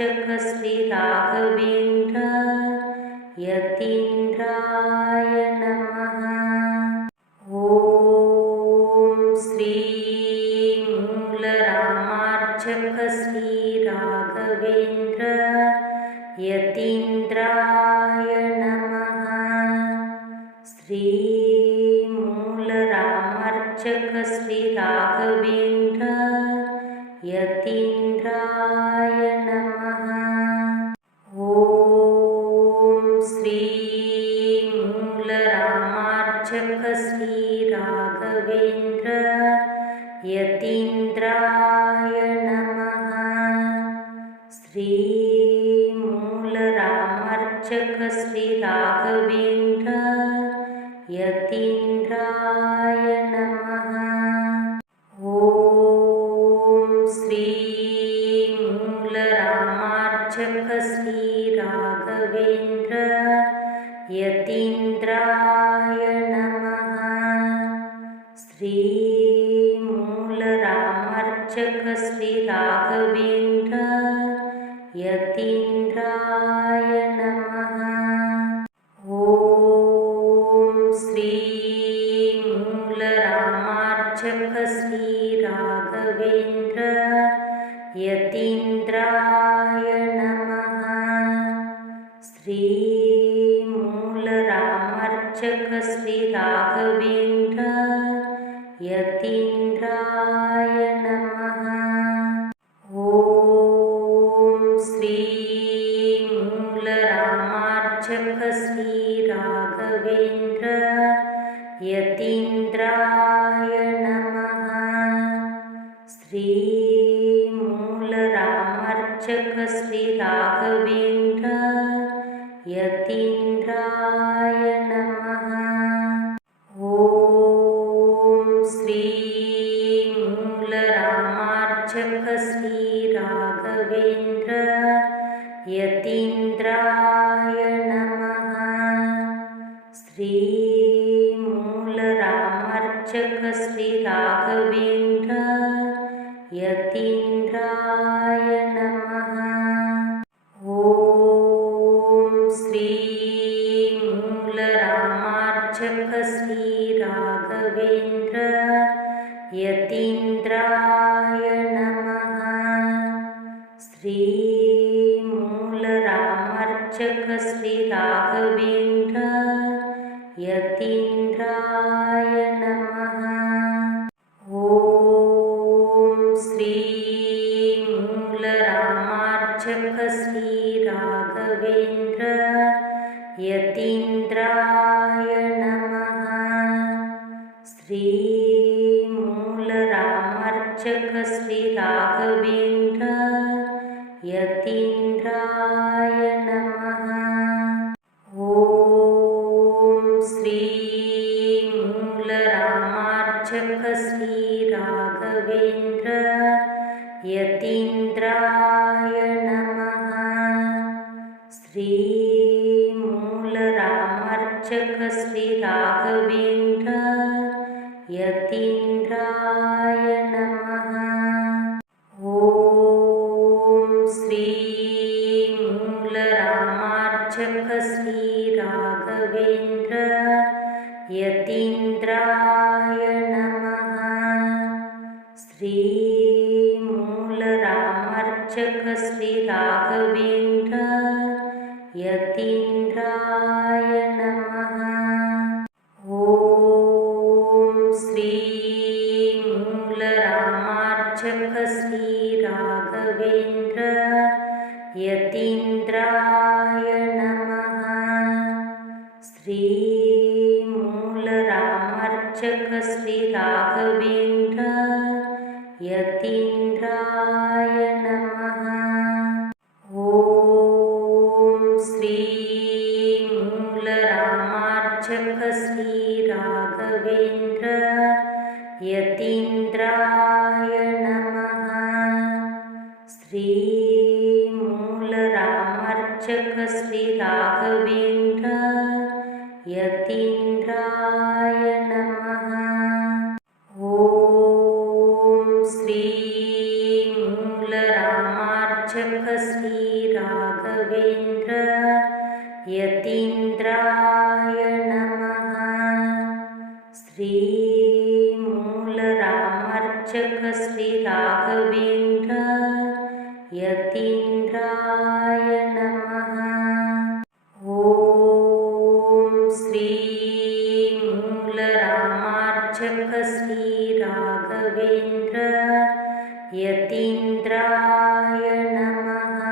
श्री राघवेन्द्र यतीन्द्राय नमः। ॐ श्री मूलरामार्चक श्री राघवेन्द्र यतीन्द्राय नमः। श्री मूलरामार्चक श्री राघवेन्द्र यतीन्द्राय नमः। ॐ श्री मूलरामार्चक श्री राघवेन्द्र यतीन्द्राय नमः। श्री मूलरामार्चक श्री राघवेन्द्र यतीन्द्राय नमः। ॐ श्री मूलरामार्चक श्री राघवेन्द्र यतीन्द्राय नमः। श्री मूलरामार्चक श्री राघवेन्द्र यतीन्द्राय नमः। ॐ श्री मूलरामार्चक श्री राघवेन्द्र यतीन्द्राय नमः। श्री मूलरामार्चक श्री राघवेन्द्र यतीन्द्राय नमः। ॐ श्री मूलरामार्चक श्री राघवेन्द्र यतीन्द्राय नमः। श्री मूलरामार्चक श्री राघवेन्द्र यतीन्द्राय नमः। ॐ श्री मूलरामार्चक श्री राघवेन्द्र यतीन्द्राय नमः। श्री मूलरामार्चक श्री राघवेन्द्र यतीन्द्राय नमः। ॐ श्री मूलरामार्चक श्री राघवेन्द्र यतीन्द्राय नमः। श्री मूलरामार्चक श्री राघवेन्द्र यतीन्द्राय नमः। ॐ श्री मूलरामार्चक श्री राघवेन्द्र यतीन्द्राय नमः। श्री मूलरामार्चक श्री राघवेन्द्र यतीन्द्राय नमः। ॐ श्री मूलरामार्चक श्री राघवेन्द्र यतीन्द्राय नमः। श्री मूलरामार्चक श्री राघवेन्द्र यतीन्द्राय नमः। ॐ श्री मूलरामार्चक श्री राघवेन्द्र यतीन्द्राय नमः। श्री मूलरामार्चक श्री राघवेन्द्र यतीन्द्राय नमः। ॐ श्री मूलरामार्चक श्री राघवेन्द्र यतीन्द्राय नमः। श्री मूलरामार्चक श्री राघवेन्द्र यतीन्द्राय नमः। ॐ श्री मूलरामार्चक श्री राघवेन्द्र यतीन्द्राय नमः। श्री मूलरामार्चक श्री राघवेन्द्र यतीन्द्राय नमः। ॐ श्री मूलरामार्चक श्रीराघवेन्द्र यतीन्द्राय नमः। श्रीमूलरामर्चक श्रीराघवेन्द्र यतीन्द्राय नमः। ॐ श्रीमूलरामार्चक श्रीराघवेन्द्र यतीन्द्राय नमः।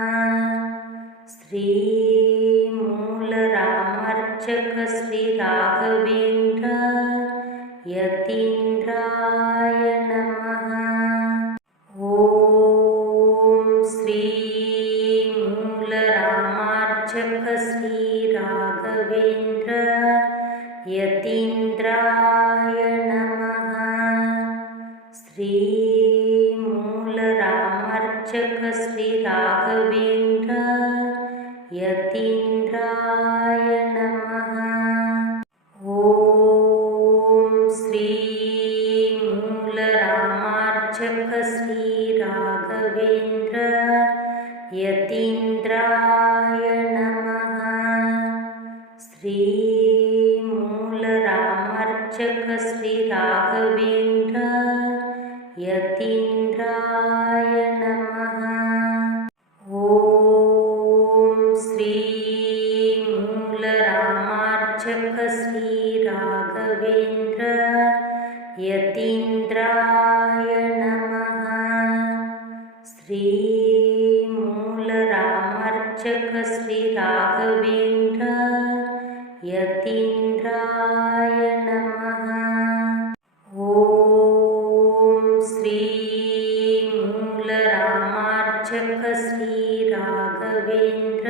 श्रीमूलरामर्चक श्रीराघवेन्द्र यतीन्द्राय नमः। ॐ श्रीमूलरामार्चक श्रीराघवेन्द्र यतीन्द्राय नमः। श्रीमूलरामर्चक श्रीराघवेन्द्र यतीन्द्राय नमः। ॐ श्रीमूलरामार्चक श्रीराघवेन्द्र यतीन्द्राय नमः। श्रीमूलरामर्चक श्रीराघवेन्द्र यतीन्द्राय नमः। ॐ श्रीमूलरामार्चक श्रीराघवेन्द्र यतीन्द्राय नमः। श्रीमूलरामर्चक श्रीराघवेन्द्र यतीन्द्राय नमः। ॐ श्रीमूलरामार्चक श्रीराघवेन्द्र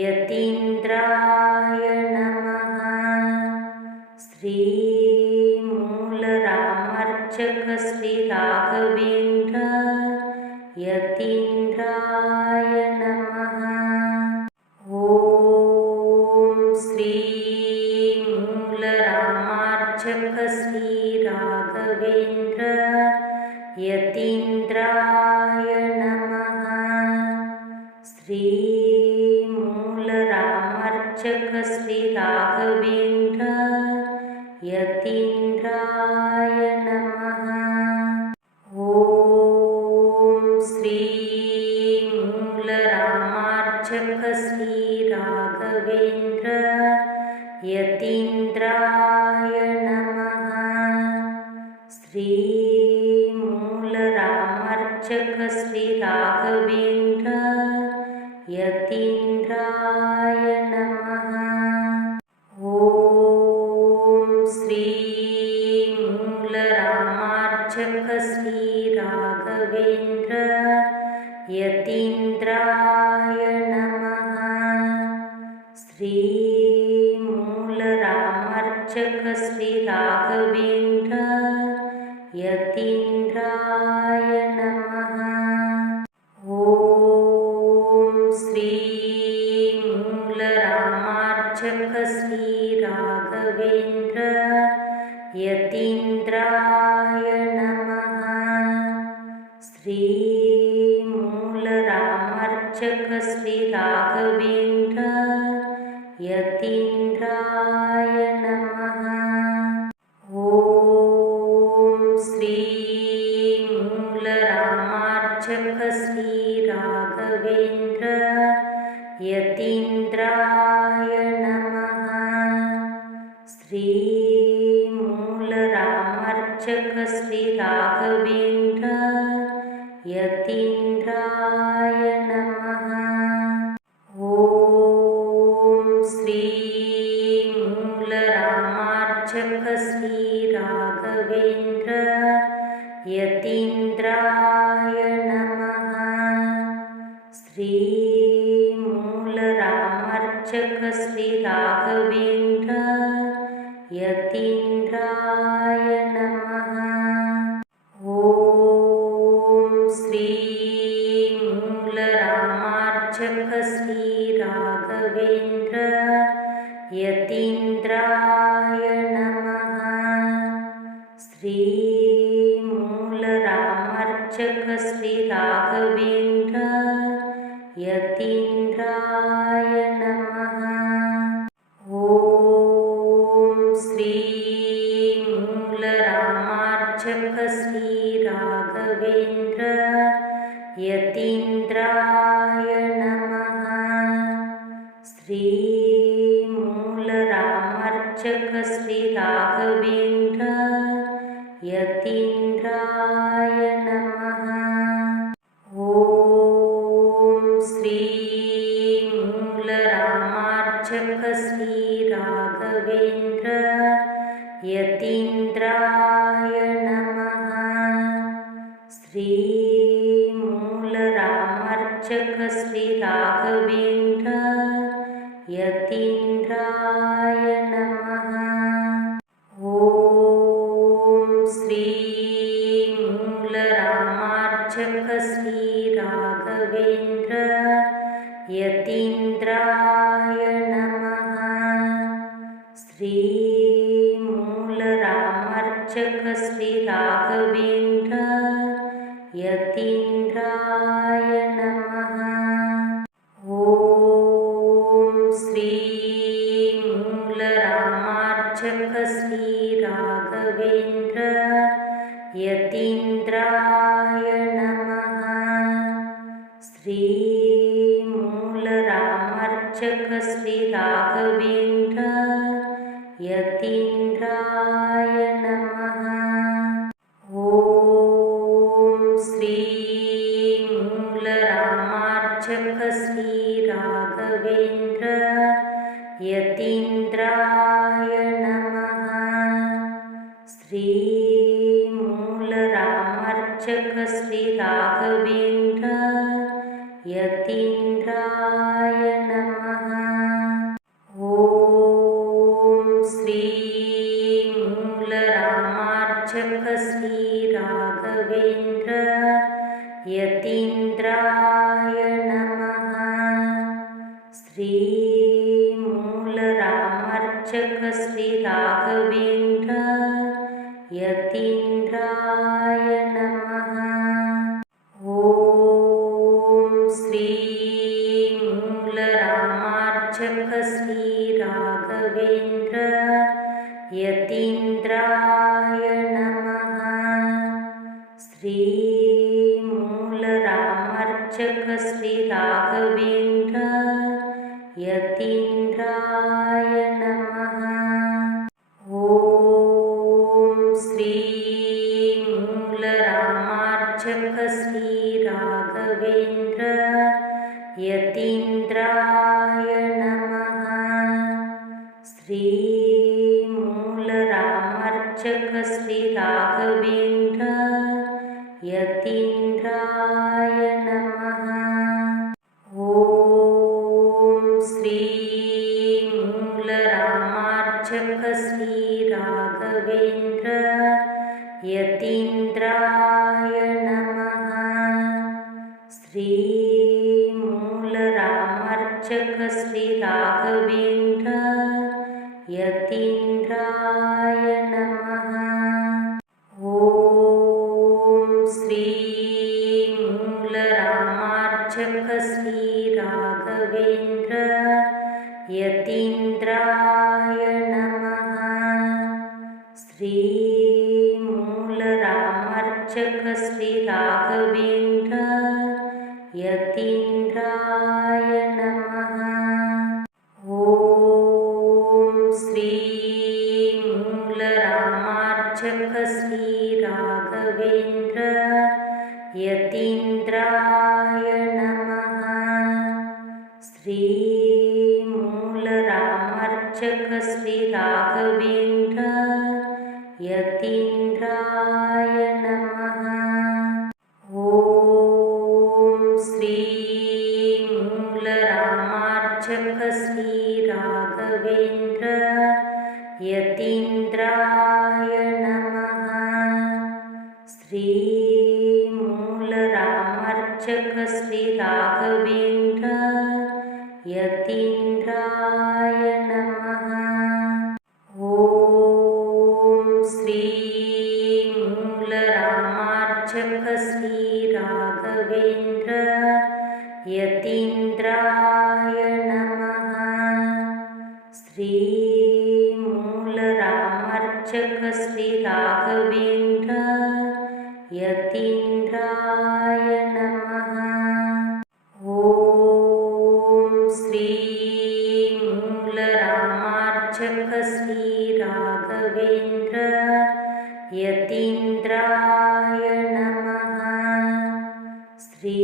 यतीन्द्राय नमः। श्रीमूलरामर्चक श्रीराघवेन्द्र यतीन्द्राय नमः। ॐ श्रीमूलरामार्चक श्रीराघवेन्द्र यतीन्द्राय नमः। श्रीमूलरामर्चक श्रीराघवेन्द्र यतीन्द्राय नमः। ॐ श्रीमूलरामर्चक श्रीराघवेन्द्र यतीन्द्राय नमः। श्रीमूलरामर्चक श्रीराघवेन्द्र यतीन्द्राय नमः। ॐ श्रीमूलरामर्चक श्रीराघवेन्द्र यतीन्द्राय नमः। श्रीमूलरामर्चक श्रीराघवेन्द्र यतीन्द्राय नमः। ॐ श्रीमूलरामर्चक श्रीराघवेन्द्र यतीन्द्राय नमः। श्रीमूलरामर्चक श्रीराघवेन्द्र यतीन्द्राय नमः। ॐ श्रीमूलरामर्चक श्रीराघवेन्द्र यतीन्द्राय नमः। श्रीमूलरामर्चक श्रीराघवेन्द्र यतीन्द्राय नमः। ॐ श्रीमूलरामर्चक श्रीराघवेन्द्र यतीन्द्राय नमः। श्रीमूलरामर्चक श्रीराघवेन्द्र यतीन्द्राय नमः। ॐ श्रीमूलरामर्चक श्रीराघवेन्द्र यतीन्द्राय नमः। श्रीमूलरामर्चक श्री राघवेन्द्र यतीन्द्राय नमः। ॐ श्री मूलरामार्चक श्री राघवेन्द्र यतीन्द्राय नमः। श्री मूलरामार्चक श्री राघवेन्द्र यतीन्द्राय नमः। ॐ श्री मूलरामार्चक श्री राघवेन्द्र यतीन्द्राय नमः। श्री मूलरामार्चक श्री राघवेन्द्र यतीन्द्राय नमः। ॐ श्री मूलरामार्चक श्री राघवेन्द्र यतीन्द्राय नमः। श्री मूलरामार्चक श्री राघवेन्द्र यतीन्द्राय नमः। ॐ श्री मूलरामार्चक श्री राघवेन्द्र यतीन्द्राय नमः। श्री मूलरामार्चक श्री राघवेन्द्र यतीन्द्राय नमः। ॐ श्री मूलरामार्चक श्री राघवेन्द्र यतीन्द्राय नमः। श्री मूलरामार्चक श्री राघवेन्द्र यतीन्द्राय नमः। ॐ श्री मूलरामार्चक श्री राघवेन्द्र यतीन्द्राय नमः। श्री मूलरामार्चक श्री राघवेन्द्र यतीन्द्राय नमः। ॐ श्री मूलरामार्चक श्री राघवेन्द्र यतीन्द्राय नमः। श्री मूलरामार्चक श्री राघवेन्द्र यतीन्द्राय नमः। ॐ श्री मूलरामार्चक श्री राघवेन्द्र यतीन्द्राय नमः। श्री मूलरामार्चक श्री राघवेन्द्र यतीन्द्राय नमः। ॐ श्री मूलरामार्चक श्री राघवेन्द्र यतीन्द्राय नमः। श्री मूलरामार्चक श्री राघवेन्द्र यतीन्द्राय नमः। ॐ श्री मूलरामार्चक श्री राघवेन्द्र यतीन्द्राय नमः। श्री मूलरामार्चक श्री राघवेन्द्र यतीन्द्राय नमः। ॐ श्री मूलरामार्चक श्री राघवेन्द्र यतीन्द्राय नमः। श्री मूलरामार्चक श्री राघवेन्द्र यतीन्द्राय नमः। ॐ श्री मूलरामार्चक श्री राघवेन्द्र यतीन्द्राय नमः। श्री मूलरामार्चक श्री राघवेन्द्र यतीन्द्राय नमः। ॐ श्री मूलरामार्चक श्री राघवेन्द्र यतीन्द्राय नमः। श्री मूलरामर्चक श्री राघवेन्द्र यतीन्द्राय नमः। ओम श्री मूलरामार्चक श्री राघवेन्द्र यतीन्द्राय नमः। श्री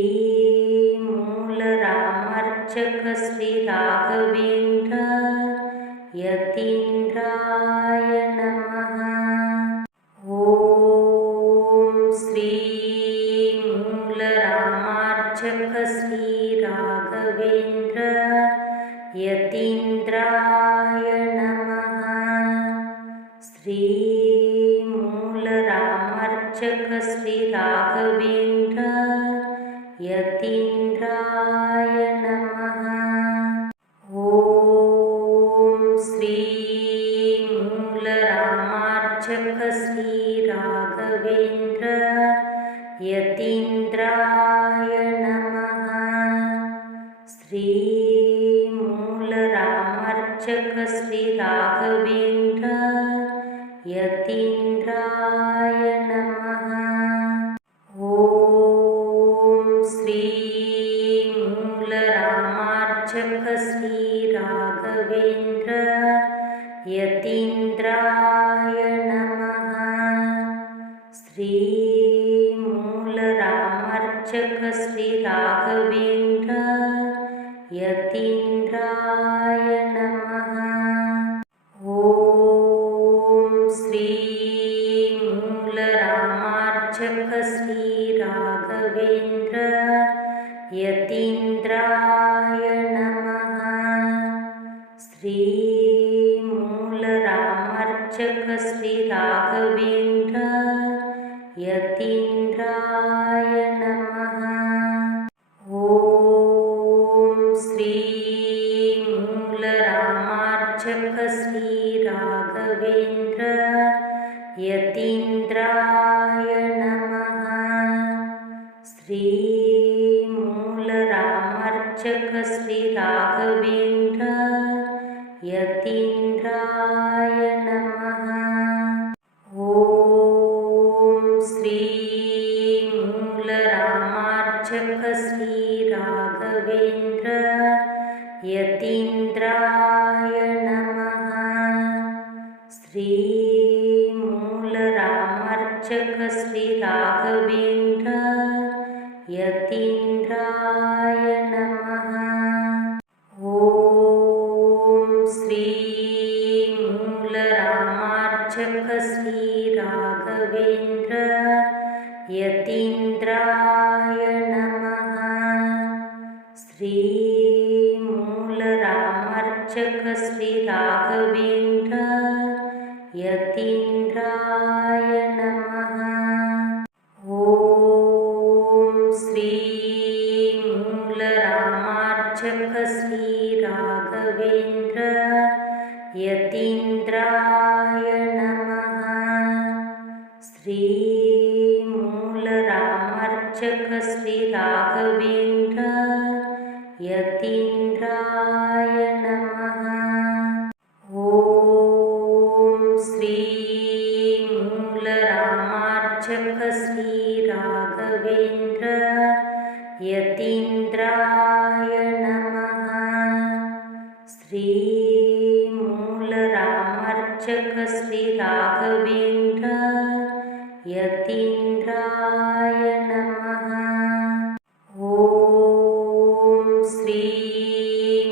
मूलरामर्चक श्री राघवेन्द्र यतीन्द्राय नमः। ओम श्री मूलरामार्चक श्री राघवेन्द्र यतीन्द्राय नमः। श्री मूलरामर्चक श्री राघवेन्द्र यतीन्द्राय नमः। ओम श्री मूलरामार्चक श्री राघवेन्द्र यतीन्द्राय नमः। श्री मूलरामर्चक श्री राघवेन्द्र यतीन्द्राय नमः। ओम श्री मूलरामार्चक श्री राघवेन्द्र यतीन्द्राय नमः। श्री मूलरामर्चक श्री राघवेन्द्र यतीन्द्राय नमः। ओम श्री मूलरामार्चक श्री राघवेन्द्र यतीन्द्राय नमः। श्री मूलरामर्चक श्री राघवेन्द्र यतीन्द्राय नमः। ओम श्री मूलरामर्चक श्री राघवेन्द्र यतीन्द्राय नमः। श्री मूलरामर्चक श्री राघवेन्द्र यतीन्द्राय नमः। ओम श्री मूलरामर्चक श्री राघवेन्द्र यतीन्द्राय नमः। श्री मूलरामर्चक श्री राघवेन्द्र यतीन्द्राय नमः। ओम श्री मूलरामर्चक श्री राघवेन्द्र यतीन्द्राय नमः। श्री मूलरामर्चक श्री राघवेन्द्र यतीन्द्राय नमः। ओम श्री मूलरामर्चक श्री राघवेन्द्र यतीन्द्राय नमः। श्री मूलरामर्चक श्री राघवेन्द्र यतीन्द्राय नमः। ओम श्री मूलरामर्चक श्री राघवेन्द्र यतीन्द्राय नमः। श्री मूलरामर्चक श्री राघवेन्द्र यतीन्द्राय नमः। ओम श्री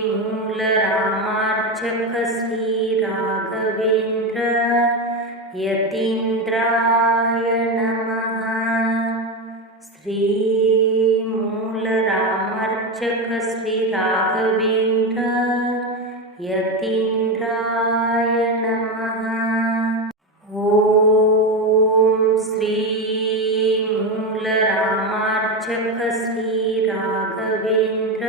मूलरामर्चक श्री राघवेन्द्र यतीन्द्राय नमः। श्री मूलरामर्चक श्री राघवेन्द्र यतीन्द्राय नमः। ओम श्री मूलरामर्चक श्री राघवेन्द्र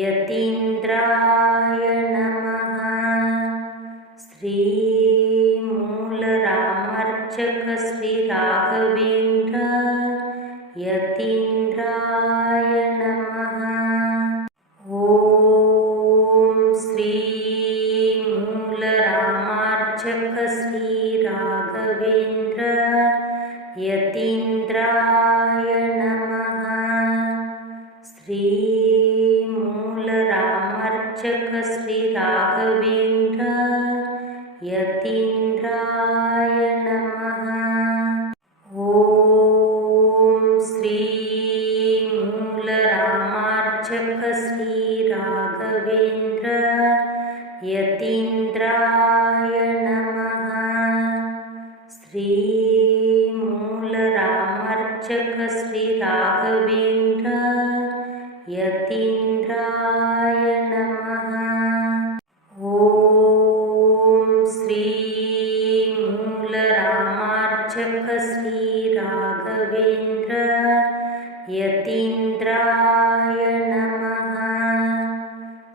यतीन्द्राय नमः। श्री मूलरामर्चक श्री राघवेन्द्र यतीन्द्राय नमः। ॐ श्री मूलरामार्चक श्री राघवेन्द्र यतीन्द्राय नमः। श्री मूलरामार्चक श्री राघवेन्द्र यतीन्द्राय नमः। ॐ श्री मूलरामार्चक श्री राघवेन्द्र यतीन्द्राय नमः। श्री मूलरामार्चक श्री राघवेन्द्र यतीन्द्राय नमः। ॐ श्री मूलरामार्चक श्री राघवेन्द्र यतीन्द्राय नमः।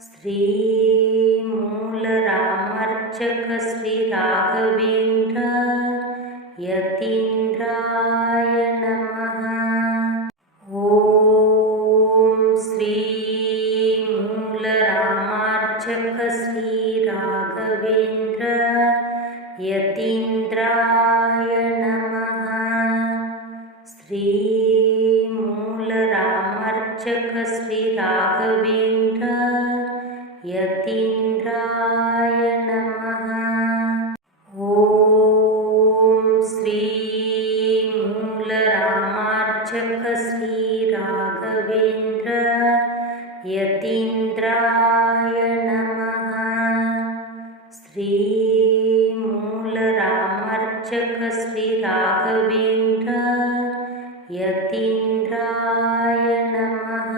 श्री मूलरामार्चक श्री राघवेन्द्र यतीन्द्राय नमः। ॐ श्री मूलरामार्चक श्री राघवेन्द्र यतीन्द्राय नमः। श्री मूलरामार्चक श्री राघवेन्द्र यतीन्द्राय नमः। ॐ श्री मूलरामार्चक श्री राघवेन्द्र यतीन्द्राय नमः। श्री मूलरामार्चक श्री राघवेन्द्र यतीन्द्राय नमः।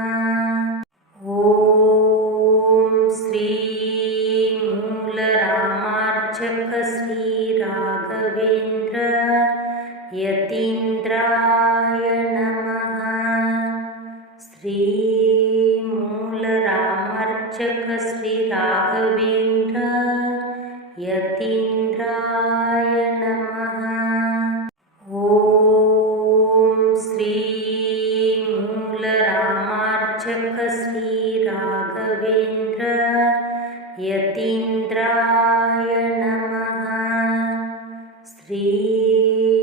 ॐ श्री मूलरामार्चक श्री राघवेन्द्र यतीन्द्राय नमः। श्री मूलरामार्चक श्री राघवेन्द्र यतीन्द्राय नमः। ॐ श्री मूलरामार्चक श्री राघवेन्द्र यतीन्द्राय नमः। श्री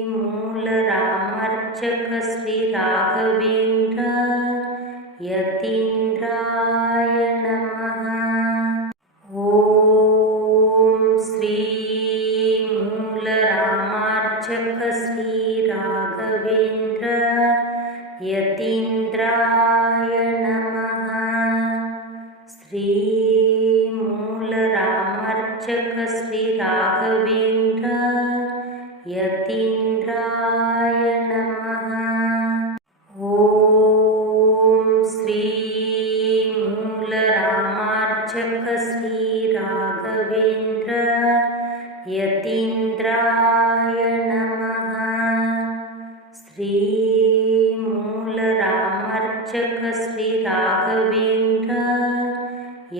मूलरामार्चक श्री राघवेन्द्र यतीन्द्राय नमः। ॐ श्री मूलरामार्चक श्री राघवेन्द्र यतीन्द्राय नमः। श्री मूलरामार्चक श्री राघवेन्द्र यतीन्द्राय नमः। ॐ श्री मूलरामार्चक श्री राघवेन्द्र यतीन्द्राय नमः। श्री मूलरामार्चक श्री राघवेन्द्र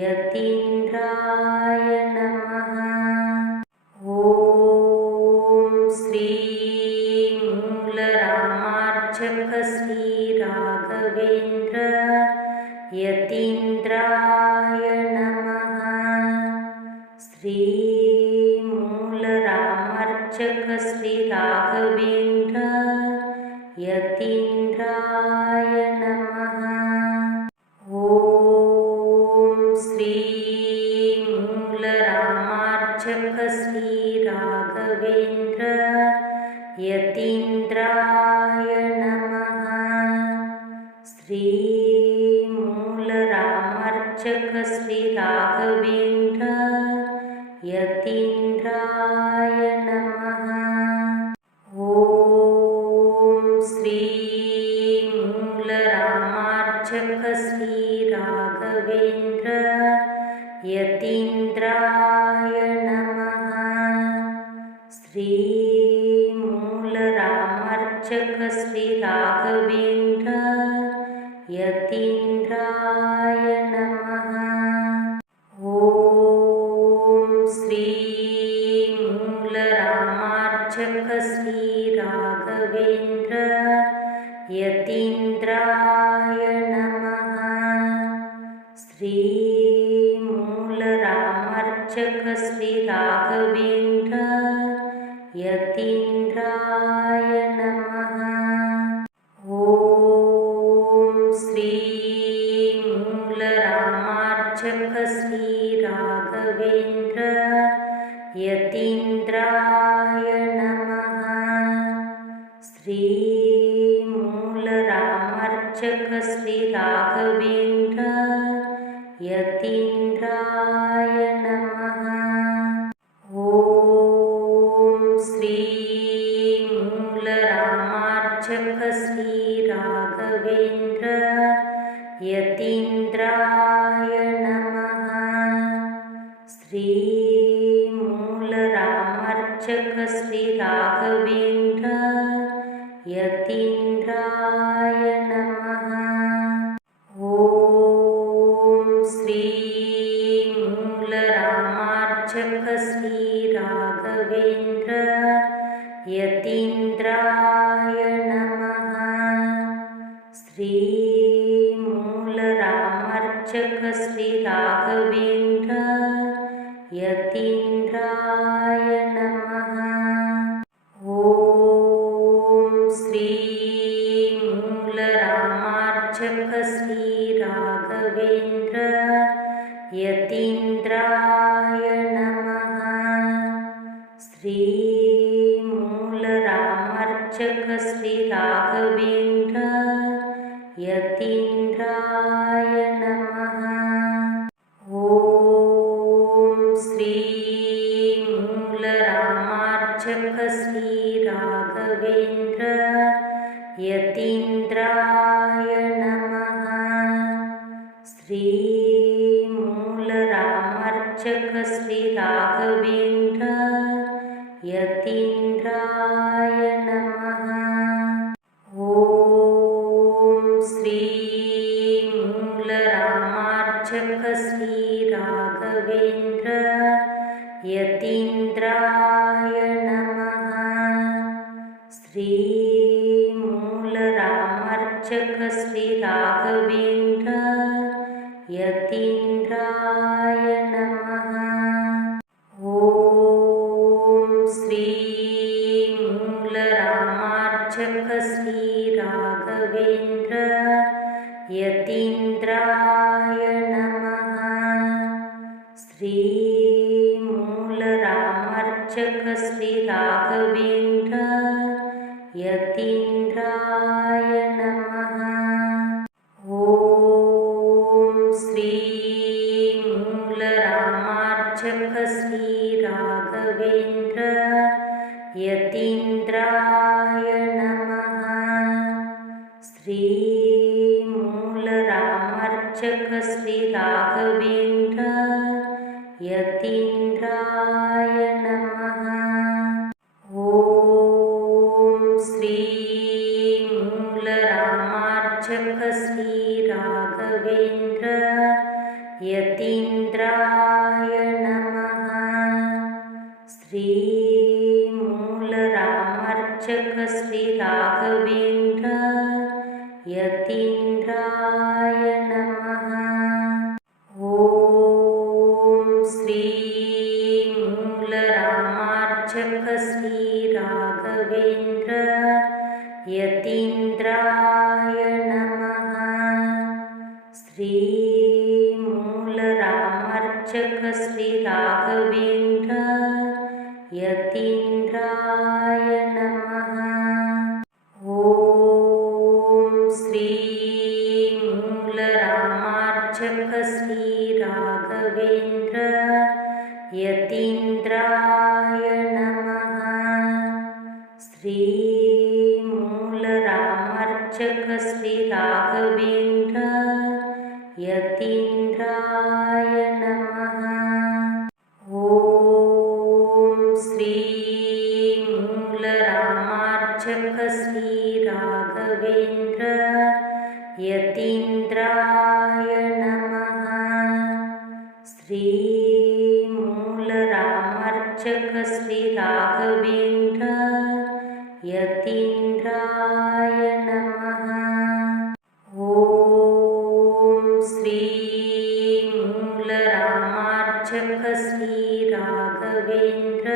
यतीन्द्राय नमः। ॐ श्री मूलरामार्चक श्री राघवेन्द्र यतीन्द्राय नमः। श्री मूलरामार्चक श्री राघवेन्द्र यतीन्द्राय नमः। ॐ श्री मूलरामार्चक श्री राघवेन्द्र यतीन्द्राय नमः। श्री मूलरामार्चक श्री राघवेन्द्र यतीन्द्राय नमः। ॐ श्री मूलरामार्चक श्री राघवेन्द्र यतीन्द्राय नमः। श्री मूलरामार्चक श्री राघवेन्द्र यतीन्द्राय नमः। ॐ श्री मूलरामार्चक श्री राघवेन्द्र यतीन्द्राय श्री राघवेन्द्र यतीन्द्राय नमः। ॐ श्री मूलरामार्चक श्री राघवेन्द्र यतीन्द्राय नमः। श्री मूलरामार्चक श्री राघवेन्द्र यतीन्द्राय नमः। ॐ श्री मूलरामार्चक श्री राघवेन्द्र यतीन्द्राय नमः। श्री मूलरामार्चक श्री राघवेन्द्र यतीन्द्राय नमः। ॐ श्री मूलरामार्चक श्री राघवेन्द्र यतीन्द्राय नमः। श्री मूलरामार्चक श्री राघवेन्द्र यतीन्द्राय नमः। ॐ श्री मूलरामार्चक श्री राघवेन्द्र यतीन्द्राय नमः। श्री मूलरामार्चक श्री राघवेन्द्र यतीन्द्राय नमः। ॐ श्री मूलरामार्चक श्री राघवेन्द्र यतीन्द्राय नमः। श्री मूलरामार्चक श्री राघवेन्द्र यतीन्द्राय नमः। ॐ श्री मूलरामार्चक श्री राघवेन्द्र यतीन्द्राय नमः। श्री मूलरामार्चक श्री राघवेन्द्र यतीन्द्राय नमः। ॐ श्री मूलरामार्चक श्री राघवेन्द्र यतीन्द्राय नमः। श्री मूलरामार्चक श्री राघवेन्द्र यतीन्द्राय नमः। ॐ श्री मूलरामार्चक श्री राघवेन्द्र यतीन्द्राय नमः। श्री मूलरामार्चक श्री राघवेन्द्र यतीन्द्राय नमः। ॐ श्री मूलरामार्चक श्री राघवेन्द्र यतीन्द्राय नमः। श्री मूलरामार्चक श्री राघवेन्द्र यतीन्द्राय नमः। ॐ श्री मूलरामार्चक श्री राघवेन्द्र यतीन्द्राय नमः। श्री मूलरामार्चक श्री राघवेन्द्र यतीन्द्राय नमः। ॐ श्री मूलरामार्चक श्री राघवेन्द्र यतीन्द्राय नमः। श्री मूलरामार्चक श्री राघवेन्द्र यतीन्द्राय नमः। ॐ श्री मूलरामार्चक श्री राघवेन्द्र यतीन्द्राय नमः। श्री मूलरामार्चक श्री राघवेन्द्र यतीन्द्राय नमः। ॐ श्री मूलरामार्चक श्री राघवेन्द्र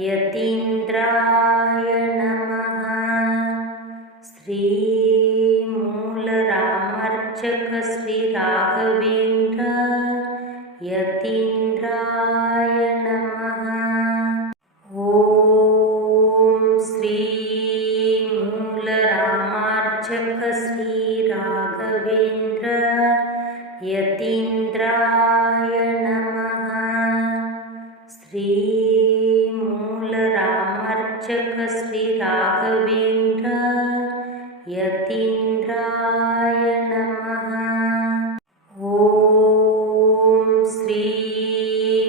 यतीन्द्राय नमः। श्री मूलरामर्चक श्री राघवेन्द्र यतीन्द्राय नमः। ॐ श्री मूलरामार्चक श्री राघवेन्द्र यतीन्द्राय नमः। श्री मूलरामर्चक श्री राघवेन्द्र यतीन्द्राय नमः। ॐ श्री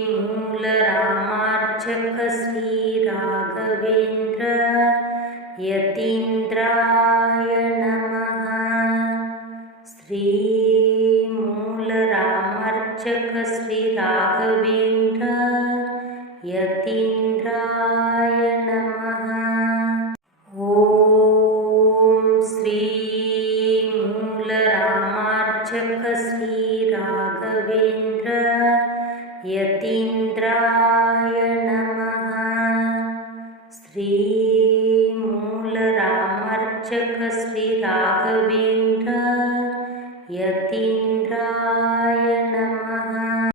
मूलरामार्चक श्री राघवेन्द्र यतीन्द्राय नमः। श्री मूलरामर्चक श्री राघवेन्द्र यतीन्द्राय नमः। ॐ श्री मूलरामार्चक श्री राघवेन्द्र यतीन्द्राय नमः। श्री मूलरामर्चक श्री राघवेन्द्र